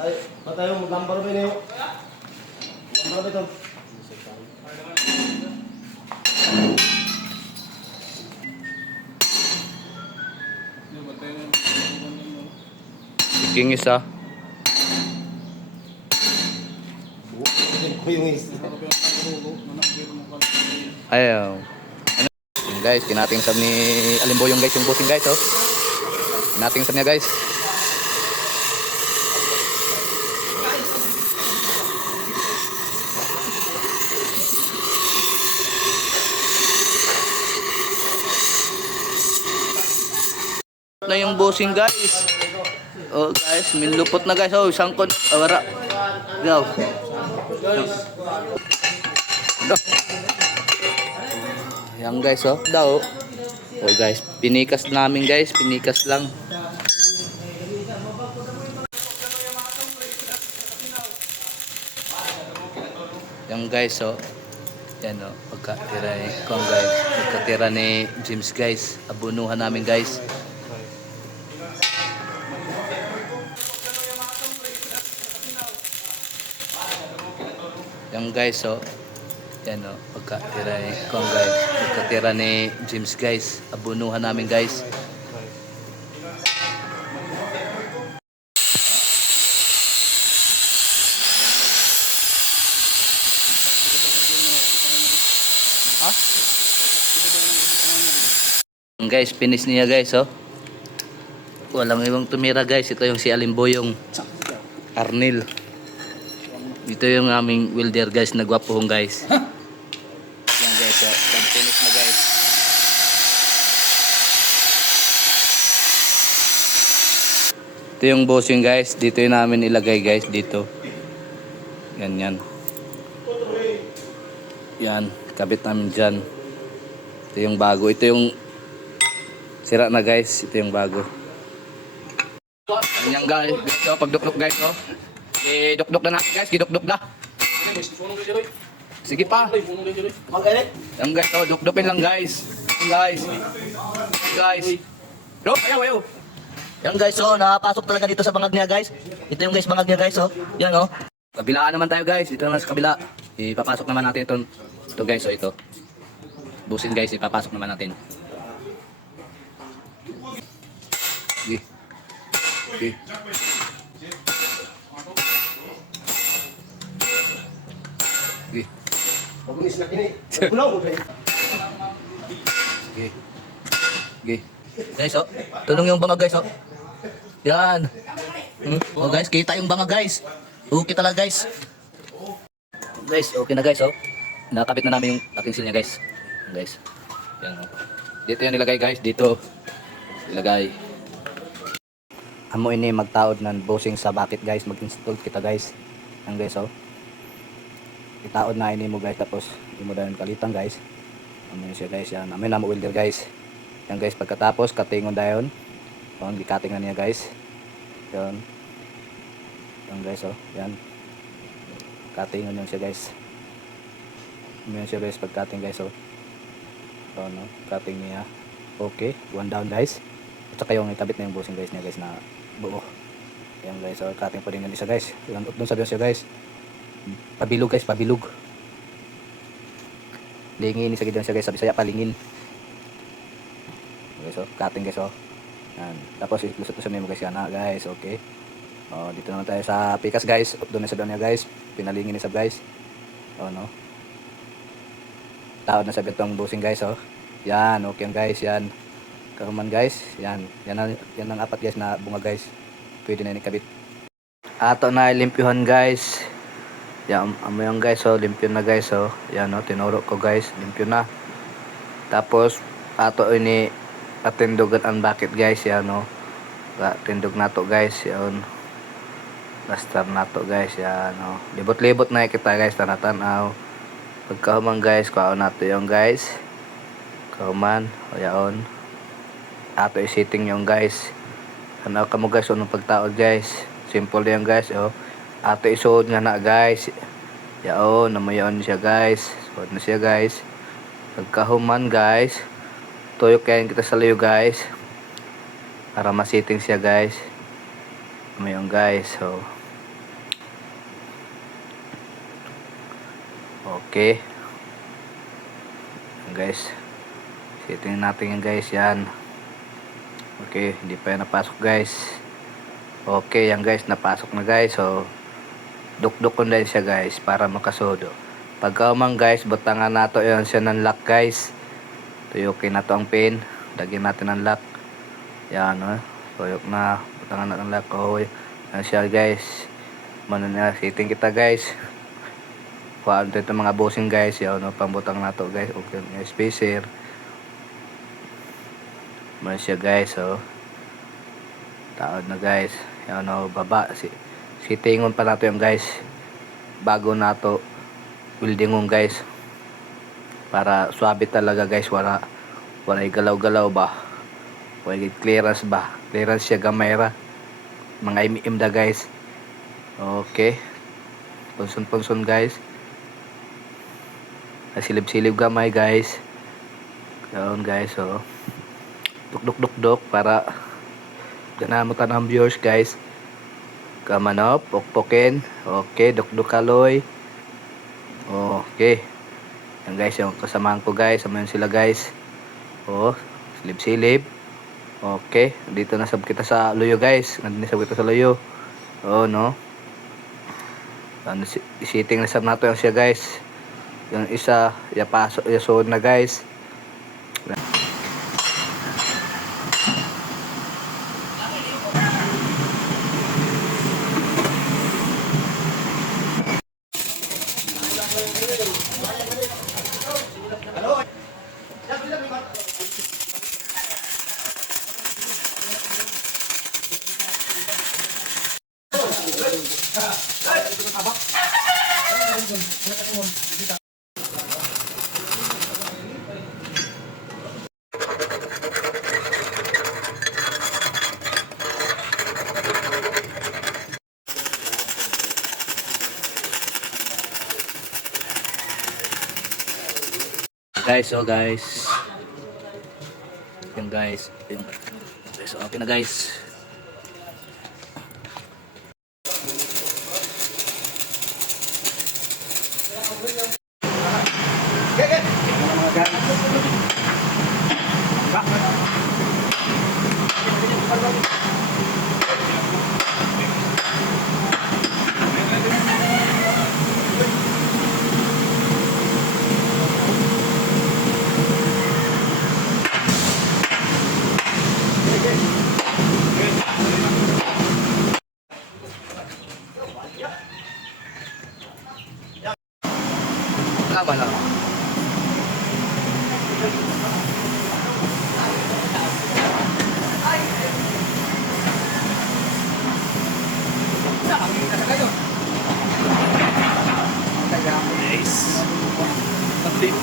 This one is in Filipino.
Ay, patay yung lambar ba yun? Lambar ba ito? King isa. Ayaw. Yun guys, kinating sab ni Alimboyong guys yung busing guys oh. Kinating sab niya guys. Na yung busing guys. Oh guys, minlupot na guys. Oh, sangkot. Awara. Go. Go. Yan guys oh. Daw. Oh guys, pinikas namin guys. Pinikas lang. Yan guys oh. Yan oh. Pagkatira ni Kong guys. Pagkatira ni James guys. Abunuhan namin guys. Yan guys oh. Yan oh. Pagkatira ni Kong guys. Pagkatira ni James guys. Abunuhan namin guys. Guys, finish niya guys oh. Walang ibang tumira guys. Ito yung si Alimboyong Arnil. Ito yung aming welder guys, nagwapohong guys. Yan guys, oh. Finish na guys. Ito yung bushing guys, dito yung namin ilagay guys, dito. Yan yan. Yan, kabit namin dyan. Ito yung bago, ito yung sira na guys, ito yung bago. Yan guys, so, pagduklok guys oh. Gidukduk na natin guys, gidukduk na. Sige pa. Yan guys, oh, dukdukin lang guys. Guys. Guys. Go, ayaw. Yan guys, oh, nakapasok talaga dito sa bangag niya guys. Ito yung guys, bangag niya guys, oh. Yan oh. Kabilaan naman tayo guys, dito naman sa kabila. Ipapasok naman natin ito guys, oh, ito. Busin guys, ipapasok naman natin. Sige. Okay. Okay. Pagulis na kini. Punaw ko kayo. Okay. Okay. Guys, oh. Tulong yung bangag guys, oh. Yan. Oh guys, kita yung bangag guys. Oh, kita lang guys. Guys, okay na guys, oh. Nakakabit na namin yung ating seal niya guys. Guys. Yan, oh. Dito yan nilagay guys, dito. Ilagay. Amo ini magtaod ng bushing sa bakit guys, mag-install kita guys. Yan guys, oh. Itaod na ini mo guys, tapos hindi mo dahil kalitan guys. Ano siya guys, yan. Amin na mo welder guys. Yan guys, pagkatapos katingon dayon. Yan, gikating na niya guys. Yan. Yan guys, oh. Yan. Katingon yun siya guys. Yan siya guys, pagkating guys, oh. So, no, cutting niya. Okay, one down guys. At saka yung itabit na yung bushing guys niya guys na buo. Yan guys, so cutting pa din yung isa guys. Yan, doon sa siya guys. Pabilog guys, pabilog. Lingin isa gidan siya guys, sabi saya palingin. Okay, so cutting guys, oh. Yan. Tapos ilusot sa memo guys yan, ha, guys, okay. Oh, dito naman tayo sa pikas guys. Doon na sa doon niya guys. Pinalingin ni sab guys. Oh no. Taod na sa bitong bushing guys, oh. Yan, okay guys, yan. Karuman guys, yan. Yan ang apat guys na bunga guys. Pwede na ikabit. Ato na limpyuhan guys. Yan, amo yung guys, oh, limpyo na guys, oh. Yan, oh, tinuro ko guys, limpyo na. Tapos ato ini atindogan ang bakit guys, yan, oh. Tindog nato guys, yan. Plaster nato guys, yan, oh. Libot-libot na kita guys, tanatan-aw. Pagkahuman guys, kuhaon nato yung guys. Kahuman, o yaon. Ato i-setting yung guys. Ano ka mo guys, unong pagtaod guys. Simple yung guys, oh. Ato isuod nga na guys. Yaon, namayon siya guys. Suod na siya guys. Pagkahuman guys, tuyok kayan kita sa layo guys. Para ma-setting siya guys. Namayon guys, so. Okay. Yan guys. Sitingin natin yan guys. Yan. Okay. Hindi pa yan napasok guys. Okay. Yan guys. Napasok na guys. So, dukdukon din siya guys. Para makasodo. Pagka umang guys. Butangan nato yan siya ng lock guys. Tuyukin na to ang pin. Lagyan natin ng lock. Yan. Tuyok na. Butangan natin ng lock. Oh, yan siya guys. Manana. Siting kita guys. Kuhaan ito mga bossing guys. Yan, pambutang na to guys. Okay, spacer. Meron siya guys. So, taod na guys. Yan, baba. Sitingon pa nato yung guys. Bago nato weldingon guys. Para swabe talaga guys. Wala galaw-galaw ba. Wala clearance ba. Clearance siya gamay ra. Mga MM da guys. Okay. Punson guys. Silib-silib gamay guys. Yan guys. So, duk para ganahan mo tanang viewers guys. Kamanop, pokpokin. Okay, dukaloy. Okay. Yan guys, yung kasamahan ko guys. Samahan sila guys. Silib-silib. Okay, dito na sab kita sa luyo guys. Nandito na sab kita sa luyo. No. Isiting na sab nato yung siya guys. Yung isa, yasood na guys. Guys, guys. Yung guys, okay na guys. Tama lang. Nice. Complete.